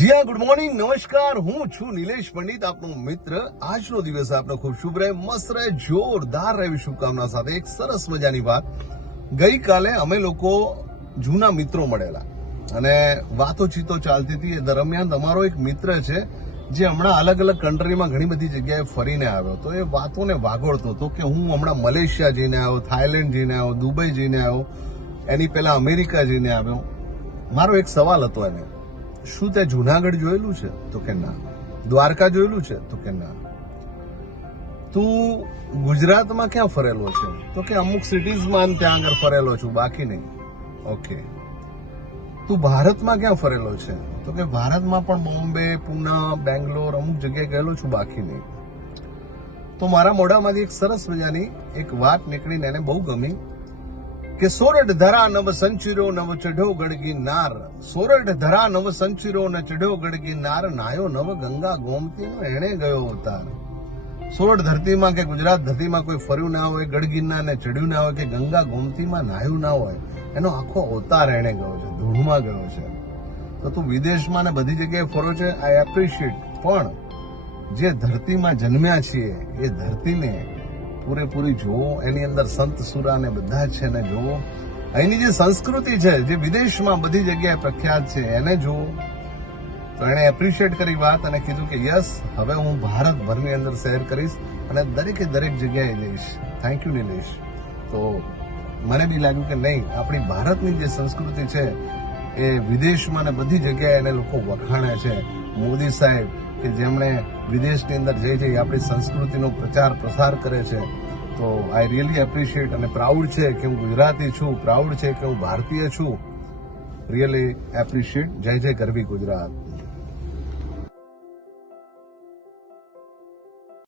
જી હા, good morning, નમસ્કાર. હું છું નિલેશ પંડિત, આપનો મિત્ર. આજનો દિવસ આપનો ખૂબ શુભ રહે, મસ્ત રહે, જોરદાર રહે એવી શુભકામના સાથે એક સરસ મજાની વાત. ગઈકાલે અમે લોકો જૂના મિત્રો મળેલા અને વાતોચીતો ચાલતી હતી. એ દરમિયાન તમારો એક મિત્ર છે જે હમણાં અલગ અલગ કન્ટ્રીમાં ઘણી બધી જગ્યાએ ફરીને આવ્યો. તો એ વાતોને વાગોળતો હતો કે હું હમણાં મલેશિયા જઈને આવ્યો, થાઈલેન્ડ જઈને આવ્યો, દુબઈ જઈને આવ્યો, એની પહેલા અમેરિકા જઈને આવ્યો. મારો એક સવાલ હતો એને, શું તે જુનાગઢ જોયેલું છે? તો કે ના. દ્વારકા જોયેલું છે? તો કે ના. તું ગુજરાતમાં ક્યાં ફરેલો છે? તો કે અમુક સિટીઝમાં ત્યાં આગળ ફરેલો છું, બાકી નહીં. ઓકે. તું ભારતમાં ક્યાં ફરેલો છે? તો કે ભારતમાં પણ બોમ્બે, પુના, બેંગ્લોર અમુક જગ્યાએ ગયેલો છું, બાકી નહીં. તો મારા મોઢામાંથી એક સરસ મજાની એક વાત નીકળીને એને બહુ ગમી કે સોરઠ ધરા નવ સંચીરો નવ ચઢ્યો ગઢગીરનાર, સોરઠ ધરા નવ સંચીરો ન ચઢ્યો ગઢગીરનાર, નાયો નવ ગંગા ગોમતી એણે ગયો અવતાર. સોરઠ ધરતીમાં કે ગુજરાત ધરતીમાં કોઈ ફર્યું ના હોય, ગઢગીરનાર ને ચડ્યું ના હોય, કે ગંગા ગોમતીમાં નાયું ના હોય, એનો આખો અવતાર એણે ગયો છે, ધૂળમાં ગયો છે. તો તું વિદેશમાં ને બધી જગ્યાએ ફરો છે, આઈ એપ્રિશિએટ. પણ જે ધરતીમાં જન્મ્યા છીએ એ ધરતીને પૂરેપૂરી જુઓ, એની અંદર સંત સુરા ને બધા છે એને જુઓ. અહીંની જે સંસ્કૃતિ છે જે વિદેશમાં બધી જગ્યાએ પ્રખ્યાત છે એને જુઓ. તો એણે એપ્રિશિએટ કરી વાત અને કીધું કે યસ, હવે હું ભારતભરની અંદર શેર કરીશ અને દરેકે દરેક જગ્યાએ જઈશ. Thank you Nilesh. તો મને બી લાગ્યું કે નહીં, આપણી ભારતની જે સંસ્કૃતિ છે એ વિદેશમાં ને બધી જગ્યાએ એને લોકો વખાણે છે. મોદી સાહેબ કે જેમણે વિદેશની અંદર જઈ આપણી સંસ્કૃતિનો પ્રચાર પ્રસાર કરે છે. તો આઈ રિયલી એપ્રિશિએટ અને પ્રાઉડ છે કે હું ગુજરાતી છું, પ્રાઉડ છે કે હું ભારતીય છું. Really appreciate. જય જય ગરવી ગુજરાત.